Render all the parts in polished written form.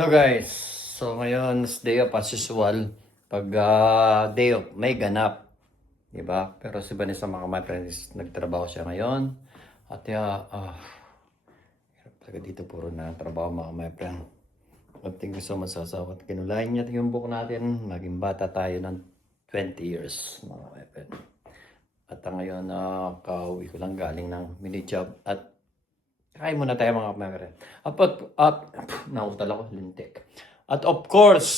Hello guys! So ngayon, day off as usual. Pag day off, may ganap. Diba? Pero si Vanessa mga my friends, nagtrabaho siya ngayon. At hirap talaga dito puro na trabaho mga my friend. But thank you so much sa asawa. At kinulayan niya yung book natin. Maging bata tayo ng 20 years mga my friend. At ngayon, kauwi ko lang galing ng mini job. At kain muna tayo mga kamera. Nautal ako, lintik. At of course,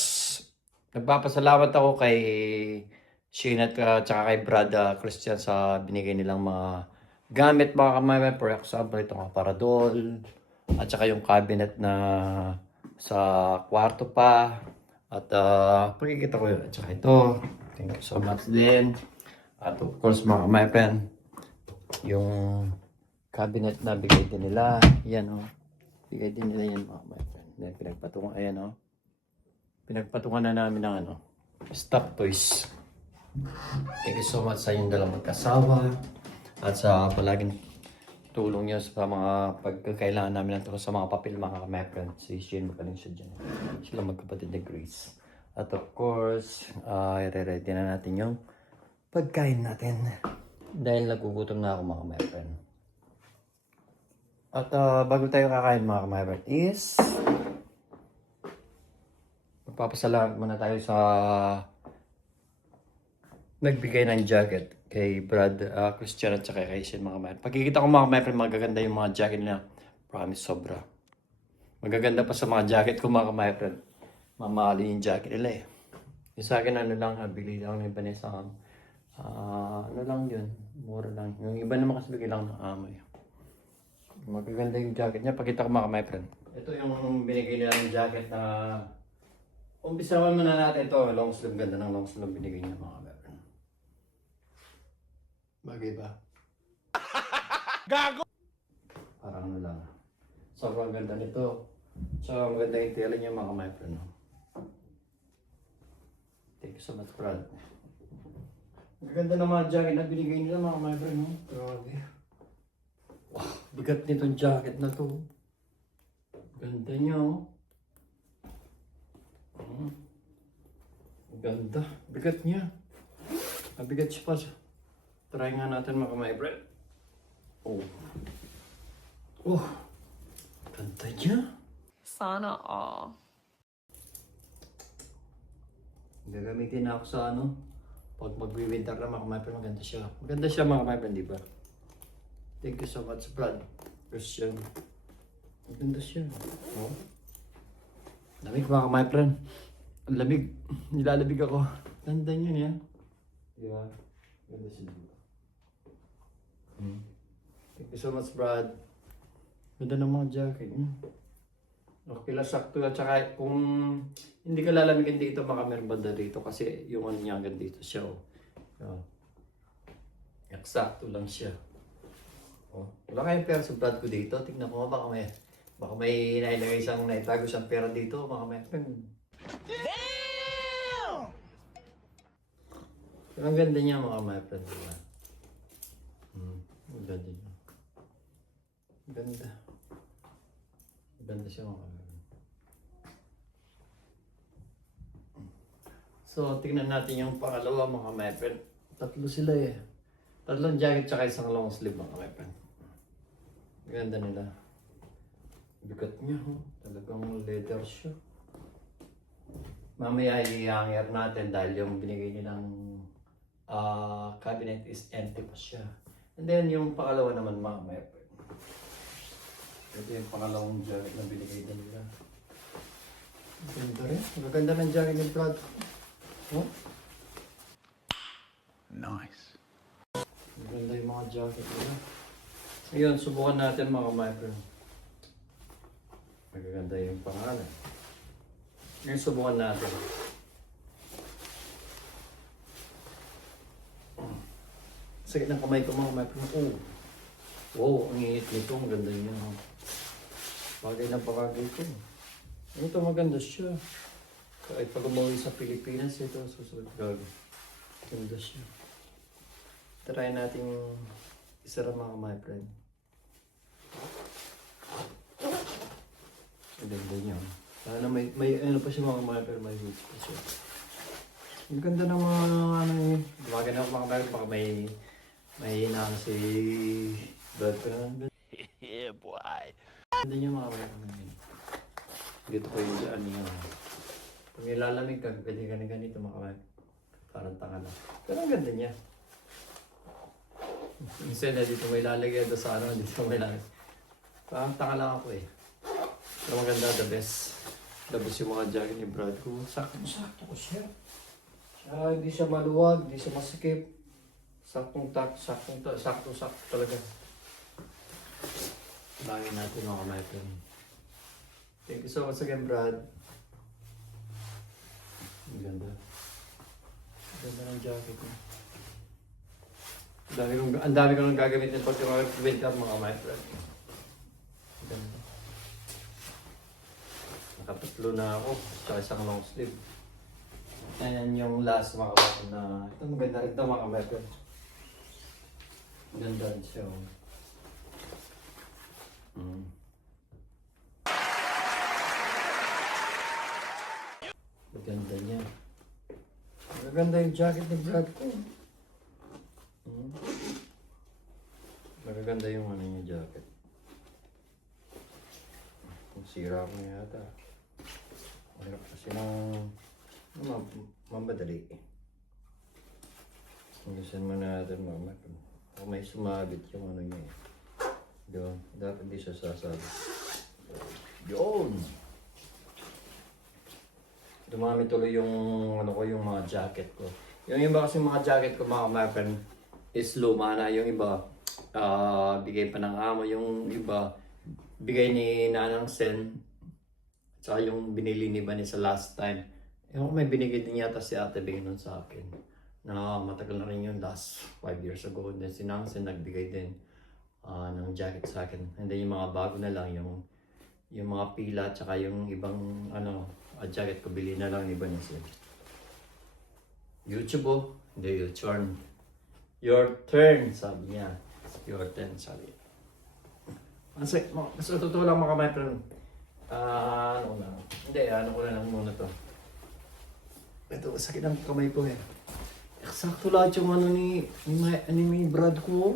nagpapasalamat ako kay Shane at tsaka kay Brad Christian sa binigay nilang mga gamit mga kamera. For example, itong aparador at tsaka yung cabinet na sa kwarto pa. At pakikita ko yun. At tsaka ito. Thank you so much din. At of course mga kamera, yung cabinet na bigay din nila. Yan bigay din nila yan mga my friend. Then pinagpatungan, ayan pinagpatungan na namin ng stock toys. Thank you so much sa inyong dalawang magkasawa at sa palaging tulong nyo sa mga pagkakailangan namin ng tulong sa mga papel mga my friend. Si Shane magaling siya dyan. Sila magkapatid na Grace. At of course, i-ready na natin yung pagkain natin. Dahil nagugutom na ako mga my friend. At bago tayo kakain mga kamay is magpapasalamat muna tayo sa nagbigay ng jacket kay Brad Christian at saka kay Shane mga kamay. Pagkikita ko mga kamay, magaganda yung mga jacket nila. Promise sobra. Magaganda pa sa mga jacket ko mga kamay. Mamahali yung jacket nila eh. Yung sa akin lang, bili lang ng Vanessa. Lang yun. Mura lang. Yung iba naman kasi bigay lang ng amoy. Magaganda yung jacket niya. Pakita ko mga my friend. Ito yung binigay nila ng jacket na umpisawan muna natin ito. Long sleeve. Ganda ng long sleeve binigay niya mga my friend. Bagay ba? Gago! Parang lang. Sobrang ganda nito. Tsaka maganda yung tela niya mga my friend. Thank you so much Brad. Magaganda ng mga jacket na binigay nila mga my friend. Grabe. Wow, bigat nitong jacket na to. Ganda niya Ganda. Bigat niya. Mabigat siya pa. Try nga natin mga my friend. Ganda niya. Sana all. Gagamitin na ako sa pag mag-winter na mga my friend, maganda siya. Maganda siya mga my friend, di ba? Thank you so much, Brad. Christian. Maganda siya. Lamig mga my friend. Ang lamig. Nilalabig ako. Ganda niya. Di ba? Ganda siya. Thank you so much, Brad. Ganda ng mga jacket niya. Okay lang, sakto. At saka kung hindi ka lalamigin dito, meron banda dito. Kasi yung niya hanggang dito siya. Eksakto lang siya. Wala kayong pera sa Brad ko dito. Tingnan ko baka may nailagay naitago siyang pera dito. Baka may... Damn! Pero ang ganda niya mga my friend. Diba? Ang ganda niya. Ganda. Ganda siya mga my friend. So, tingnan natin yung pangalawa mga my friend. Tatlo sila eh. Tatlong jacket tsaka isang long sleeve mga my friend. Ganda nila. Bigat niya Talagang leather siya. Mamaya i-hanger natin dahil yung binigay nilang cabinet is empty pa siya. And then yung pangalawa naman mga my friend. Ito yung pangalawang jacket na binigay nila. Ganda rin. Maganda ng jacket ni Brad. Nice. Maganda yung mga jacket nila. Ngayon, subukan natin mga my friend. Magaganda yung pangalan. Ngayon, subukan natin. Sakit ng kamay ko mga my friend. Wow, ang init nito. Ang ganda niya. Bagay na bagay ko. Ito maganda siya. Kahit pag umuwi sa Pilipinas, ito susunod gago. Ganda siya. Try natin isara mga my friend. Ganda niya. Sana may may ano pa siya mga pero may hoops pa siya. Ang ganda ng mga ano eh. Dumagan ako mga kapatid, baka may hinaan si Brad ko naman. Yeah, boy. Ganda niya mga kapatid. Dito ko yung dyan niya. Pag nilalamig ka, ganito mga kapatid. Parang tanga lang. Pero ang ganda niya. Minsan na dito may lalagyan doon sa ano, dito may lalagyan. Parang tanga lang ako eh. Pero maganda, the best. The best yung mga jacket ni Brad ko. Sakto ko siya. Hindi siya maluwag, hindi siya masikip. Sakto talaga. Bagay natin mga kamay. Thank you so much again, Brad. Ang ganda. Ang ganda ng jacket mo. Ang dami ko nang gagamitin pag winter mga kamay, Brad. Ang ganda. Nakatatlo na ako, tsaka isang long sleeve. Ayan yung last mga kapatid na, ito maganda rin ito mga kapatid. Ganda rin siya. Maganda niya. Maganda yung jacket ni Brad ko. Magaganda yung ano yung jacket. Sira ko na yata. Mahirap kasi mabadali. Gusto mo natin mama. Kung may sumabit yung ano niya. Doon. Dapat di siya sasabit. Yun! Dumami tuloy yung ano ko, yung mga jacket ko. Yung iba kasi mga jacket ko mga mapan is luma na. Yung iba bigay pa ng amo. Yung iba bigay ni Nanang Sen. Tsaka yung binili ni Bani sa last time. Yung may binigay din yata si Ate Bing nun sa akin. Na matagal na rin yung last 5 years ago. And then si Nanang Sen nagbigay din ng jacket sa akin. And then yung mga bago na lang, yung mga pila, tsaka yung ibang jacket ko, bili na lang ni Bani Sen. YouTube oh, hindi your turn. Your turn, sabi niya. Your turn, sabi niya. Mas totoo lang mga kamay, pero ano ko na lang muna to. Ito, sakit ng kamay ko eh. Eksakto lahat yung ano ni Brad ko.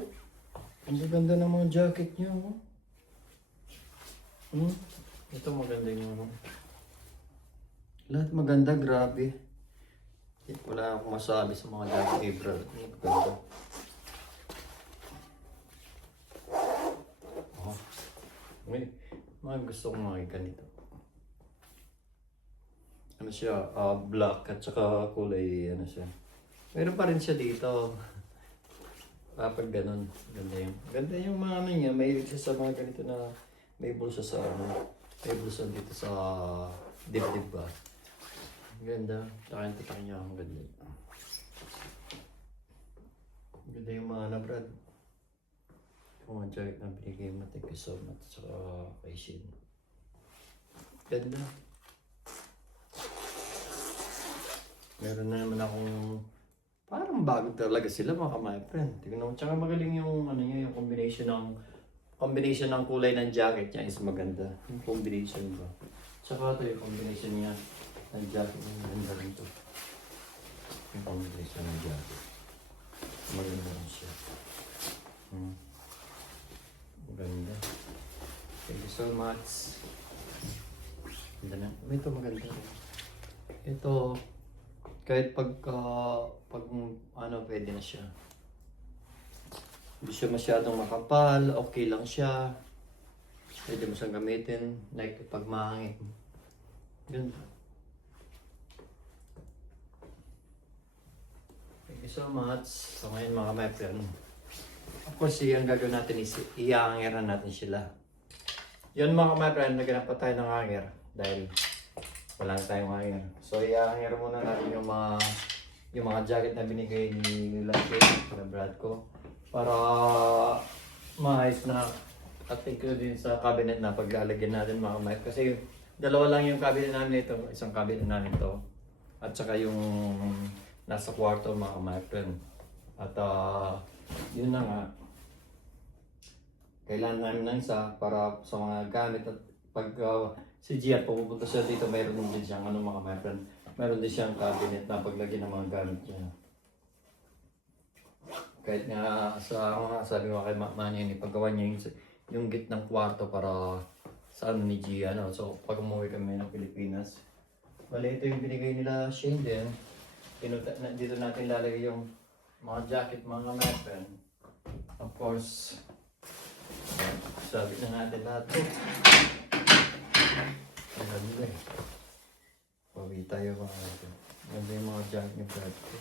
Ang ganda ng mga jacket niya. Ito maganda yung ano. Lahat maganda, grabe. Wala akong masabi sa mga jacket ni Brad. Maganda. May gusto kong makikita nito. Ano siya, black at saka kulay, ano siya. Meron pa rin siya dito. Kapag ganun, ganda yung mga ano niya, may siya sa mga ganito na may bulsa sa ano, may bulsa dito sa dibdib ba. Ganda, takan niya ang ganda. Ganda yung mga na Brad. Yung mga jacket na binigay mo, thank you so much sa kay Shin. Ganda. Meron na naman akong parang bago talaga sila mga my friend. Tignan mo, tsaka magaling yung ano niya, yung combination ng kulay ng jacket niya is maganda. Yung combination ba. Tsaka ito yung combination niya ng jacket niya, maganda rin ito. Yung combination ng jacket. Maganda rin siya. Maganda. Thank you so much. Ganda na. Ito maganda rin. Ito, kahit pag pwede na siya. Hindi siya masyadong makapal, okay lang siya. Pwede mo siyang gamitin, like pag mahangin. Ganda. Thank you so much. So ngayon mga kapatid, of course, ang gagawin natin is i-hangeran natin sila. Yun mga kapatid, naghanap pa tayo ng hanger dahil wala na tayong hanger. So i-hanger muna natin yung mga jacket na binigay ni Lance na Brad ko para maayos na at think ko din sa cabinet na paglalagyan natin mga kapatid. Kasi dalawa lang yung cabinet namin ito, isang cabinet namin ito at saka yung nasa kwarto mga kapatid. At yun na nga, kailangan namin ng isa para sa mga gamit at pag si Gian pupunta siya dito, mayroon din siyang ano mga my friend, mayroon din siyang cabinet na paglagyan ng mga gamit niya. Kahit nga sabi mo kay Manny, ipagawa niya yung gitnang kwarto para sa ano ni Gia, no? So pag umuwi kami ng Pilipinas, bali ito yung binigay nila Shane din. Dito natin lalagay yung mga jacket, mga my friend. Of course, sabi na natin lahat to. Ang ganda eh. Pawi tayo mga ito. Ganda yung mga jacket ni Brad ko.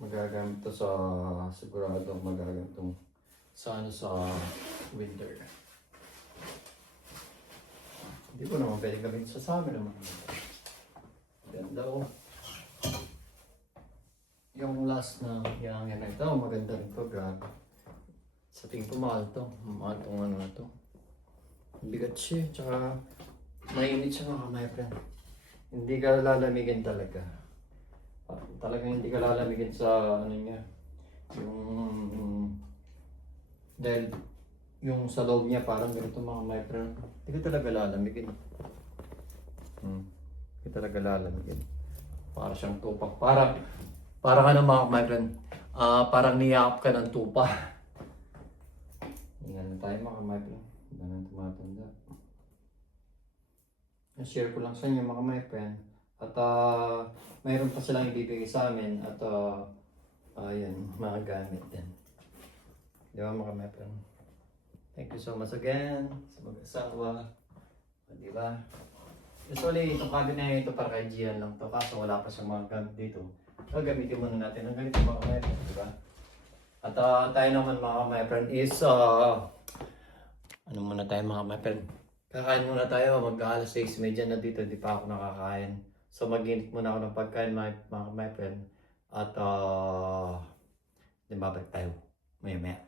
Magagamit to sa, sigurado magagamit to sa ano, sa winter. Hindi ko naman pwedeng gawin sa amin naman. Ganda oh. Yung last na yang yan ito, maganda rin to, grabe. Sa tingin ko mahal to. Mahal tong ano na to. Bigat siya, tsaka mainit siya mga my friend. Hindi ka lalamigin talaga. Talagang hindi ka lalamigin sa ano niya. Dahil yung sa loob niya parang ganito mga my friend. Hindi ka talaga lalamigin. Hindi ka talaga lalamigin. Para siyang tupak. Parang ano mga my friend. Parang niyakap ka ng tupa. Ingat na tayo mga my friend. Hindi na tumatanda. Share ko lang sa inyo mga my friend. At mayroon pa silang ibibigay sa amin. At ayan, mga gamit din. Di ba mga my friend? Thank you so much again sa mag-asawa. Di ba? Usually, itong cabinet na ito para kay Gian lang to. Kaso wala pa siyang mga gamit dito. So, gamitin muna natin ang ganito mga my friend. Di ba? At tayo naman mga my friend is ano muna tayo mga my friend? Kakain muna tayo, mag-alas 6:30 na dito, hindi pa ako nakakain. So mag-init muna ako ng pagkain mga my friend. At babalik tayo maya.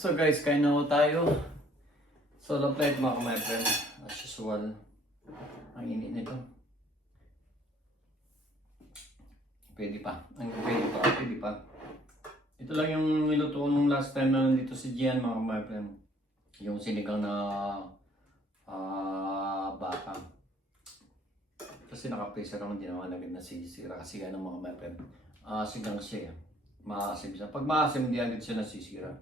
So guys, kain na ho tayo. Solo plate mga my friend. As usual, ang init nito. Pwede pa. Ito lang yung niluto ko nung last time na nandito si Gian mga my friend. Yung sinigang na baka. Kasi naka-freezer naman, hindi naman agad nasisira kasi ano mga my friend. Sigang siya. Maasim siya. Pag maasim, hindi agad siya nasisira.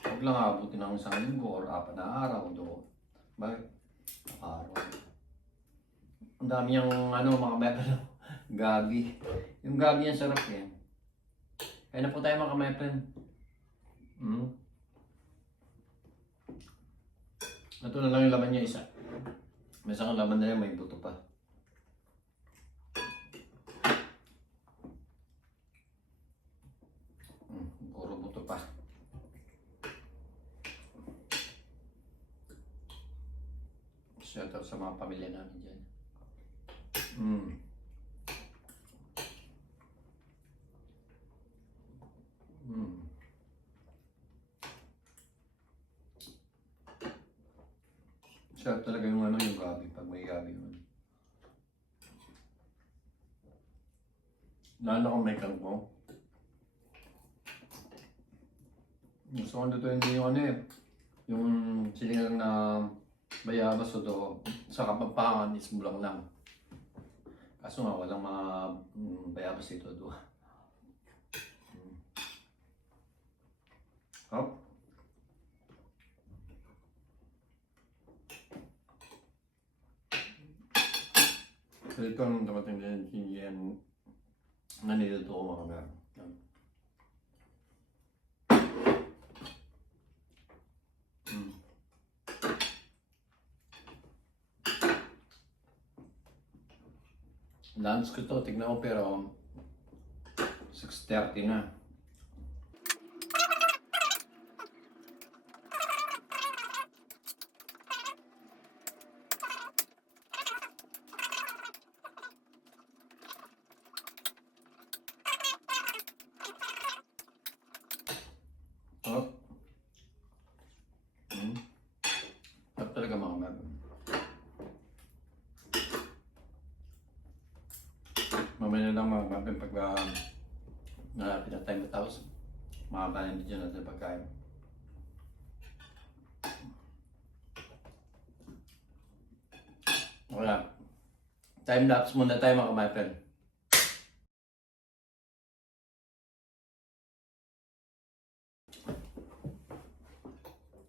Huwag lang abutin ng isang linggo or 4 na araw doon. Bakit? Araw. Ang dami yung ano mga my friend. Gabi. Yung gabi yan sarap eh. Kaya na po tayo mga my friend. Ito na lang yung laman niya isa. May isang laman na yan, may buto pa. Puro buto pa. Shout out sa mga pamilya namin dyan. Sarap talaga yung ano, yung gabi, pag may gabi yun. Lalo kung may kangkong. Gusto ko dito hindi yung ano eh, yung sinigang na bayabas o do, sa Kapampangan is bulang lang. Kaso nga walang mga bayabas dito do. Hop. So ito ang dapating din yan na niluto ko mga meron. Lunch ko to, tignan ko pero 6:30 na. Oh. Sarap talaga mga meron. Mamaya na lang mga kapin pag nalapit na tayo matapos. Makaba yung video natin pagkain. Wala. Time lapse muna tayo mga my friend.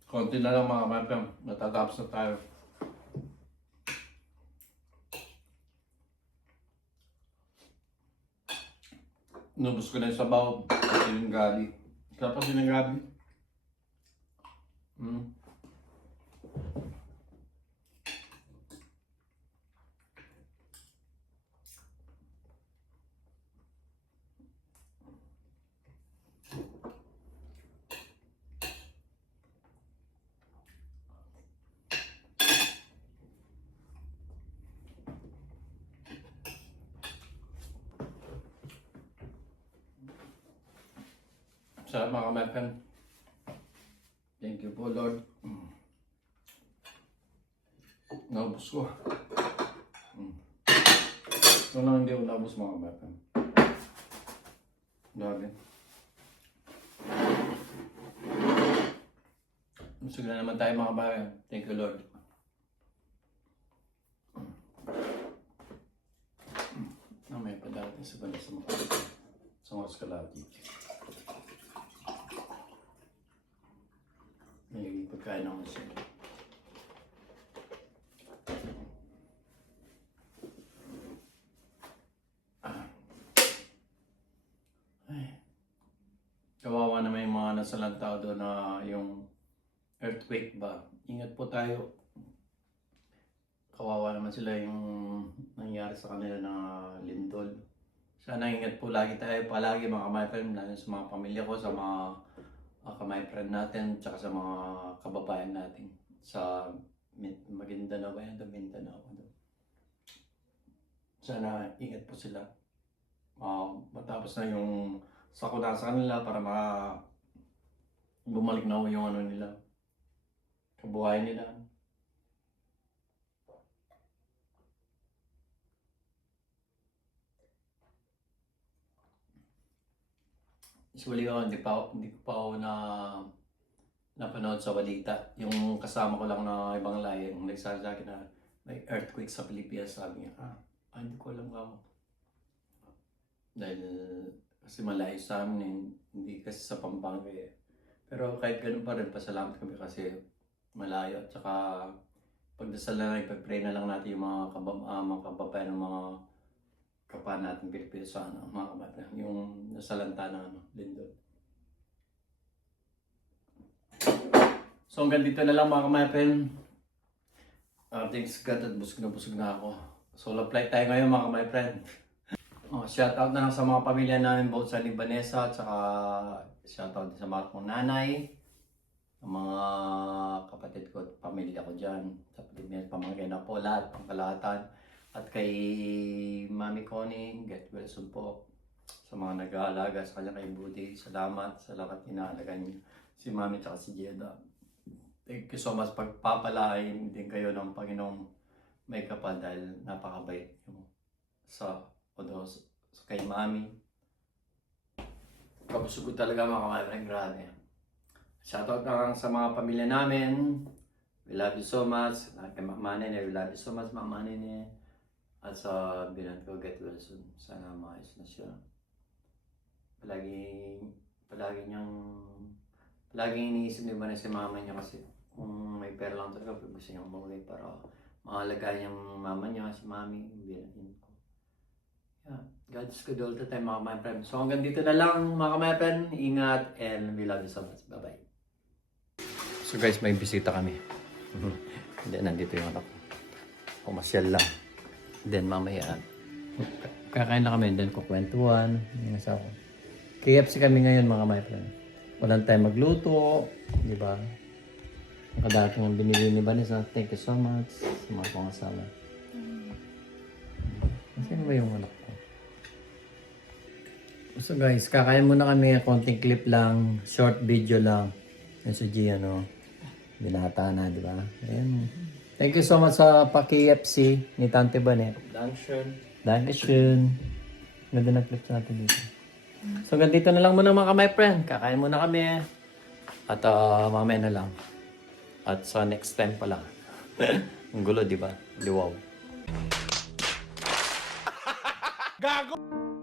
Konti na lang mga my friend. Natatapos na tayo. Nubos ko na yung sabaw. Kasi yung gabi. Sarap kasi ng gabi. Sarap mga my friend. Thank you po Lord. Naubos ko. Ito lang hindi ko naubos mga my friend. Dami. Sige na naman tayo mga bayan. Thank you Lord. May padating sa banda sa mga sa mga skalati. May pagkain naman siya. Kawawa naman yung mga nasalanta doon na yung earthquake ba. Ingat po tayo. Kawawa naman sila yung nangyari sa kanila na lindol. Sana ingat po lagi tayo palagi mga my friend, lalo sa mga pamilya ko, sa mga my friend natin, tsaka sa mga kababayan natin sa Maguindanao ba yan? Mindanao. Sana ingat po sila. Matapos na yung sakuna sa kanila para bumalik na yung ano nila, kabuhayan nila. Usually hindi ko pa ako napanood sa balita. Yung kasama ko lang na ibang lahi, yung nagsabi sa akin na may earthquake sa Pilipinas, sabi niya, hindi ko alam kamo. Dahil kasi malayo sa amin, hindi kasi sa Pampanga eh. Pero kahit ganun pa rin, pasalamat kami kasi malayo. At saka pagdasal na lang, ipag-pray na lang natin yung mga kababayan ng mga kapwa natin Pilipino sa mga kababayan, yung nasalanta na lindol. So hanggang dito na lang mga kababayan. Thanks God at busog na ako. Solo flight tayo ngayon mga kababayan. Shoutout na lang sa mga pamilya namin both sa Libanesa at saka shoutout sa mga kong nanay, ang mga kapatid ko at pamilya ko dyan sa Pilipinas, pamangkin na po lahat, pangkalahatan. At kay Mami Connie, get well soon po. Sa mga nag-aalaga sa kanya kay Budi, salamat sa lahat inaalaga niyo. Si Mami at si Jeda. Thank you so much. Pagpapalain din kayo ng Panginoong may kapal dahil napakabait niyo sa kay Mami. Kapusog ko talaga mga kamarin, grabe. Shoutout na lang sa mga pamilya namin. We love you so much. Kay Mama Nene, we love you so much Mama Nene. At sa binan ko, get well soon. Sana maayos na siya. Palagi iniisip niya ba na si mama niya kasi kung may pera lang talaga, gusto niyang umuwi para maalagaan yung mama niya, si mami, yung binan ko. Yeah, God's good all the time mga my friend. So hanggang dito na lang mga my friend. Ingat and we love you so much. Bye-bye. So guys, may bisita kami. Hindi, nandito yung anak ko. Pumasyal lang. Then mamaya, kakain na kami, then kukwentuhan. Yung asawa ko. KFC kami ngayon mga my friend. Walang tayo magluto, di ba? Ang kadating binili ni Vanessa, thank you so much sa mga pangasawa. Sino ba yung anak ko? So guys, kakain muna kami, konting clip lang, short video lang. Yan si Gia, binata na, di ba? Ayan. Thank you so much sa pa-KFC ni Tante Banet. Dankeschön. Dankeschön. Ganda ng clip natin dito. So, ganito na lang muna mga my friend. Kakain muna kami. At mamaya na lang. At sa next time pa lang. Ang gulo, di ba? Liwaw. Gago!